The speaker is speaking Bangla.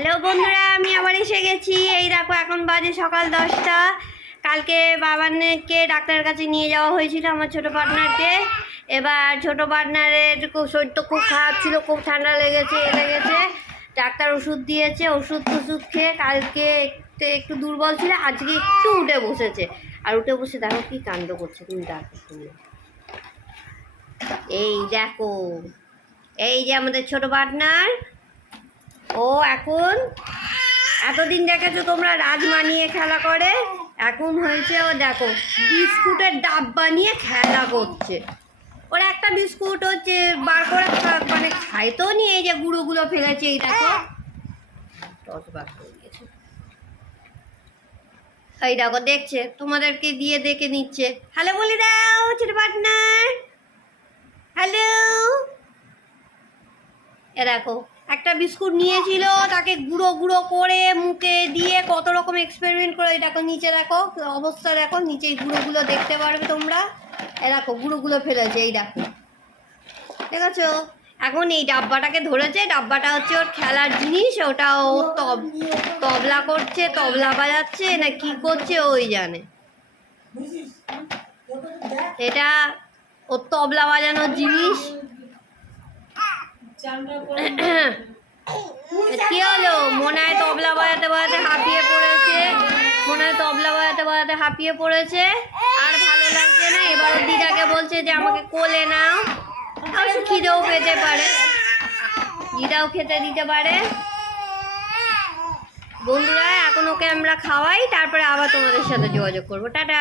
হ্যালো বন্ধুরা, আমি আবার এসে গেছি। এই দেখো, এখন বাজে সকাল 10টা। কালকে বাবানকে ডাক্তারের কাছে নিয়ে যাওয়া হয়েছিল, আমার ছোটো পার্টনারকে। এবার ছোটো পার্টনারের শরীর তো খুব খারাপ ছিল, খুব ঠান্ডা লেগেছে। ডাক্তার ওষুধ দিয়েছে, ওষুধ খেয়ে কালকে একটু দুর্বল ছিল, আজকে একটু উঠে বসেছে। আর উঠে বসে দেখো কি কাণ্ড করছে, তুমি দেখো শুনে। এই দেখো, এই যে আমাদের ছোটো পার্টনার, ও এখন এতদিন দেখেছো তোমরা রাজমা নিয়ে খেলা করে, এখন হয়েছে ও দেখো বিস্কুটের ডাব্বা নিয়ে খেলা করছে। ওর একটা বিস্কুট হচ্ছে বার করে মানে খাইতেও নিয়ে, এই যে গুঁড়োগুলো ফেলেছে, এই দেখো টস বার করে দিয়েছে। এই দেখো দেখছে, তোমাদেরকে দিয়ে দেখে নিচ্ছে। হ্যালো বলে দাও ছোট পার্টনার, হ্যালো। এ দেখো একটা বিস্কুট নিয়েছিল, তাকে গুঁড়ো গুঁড়ো করে মুখে দিয়ে কত রকম এক্সপেরিমেন্ট করে। দেখো নিচে, দেখো অবস্থা, দেখো নিচে গুঁড়োগুলো দেখতে পারবে তোমরা। এ দেখো গুঁড়োগুলো ফেলেছে, এই দেখো দেখেছো। এখন এই ডাব্বাটাকে ধরেছে, ডাব্বাটা হচ্ছে ওর খেলার জিনিস। ওটা ও তবলা করছে, তবলা বাজাচ্ছে না কি করছে ওই জানে। এটা ওর তবলা বাজানোর জিনিস। কি হলো? মনে হয় তবলা বাজাতে হাঁপিয়ে পড়েছে, আর ভালো লাগছে না। এবার দিদাকে বলছে যে আমাকে কোলে নাও। অবশ্য খিদেও পেতে পারে, দিদাও খেতে দিতে পারে। বন্ধুরা, এখন ওকে আমরা খাওয়াই, তারপরে আবার তোমাদের সাথে যোগাযোগ করবো। টাটা।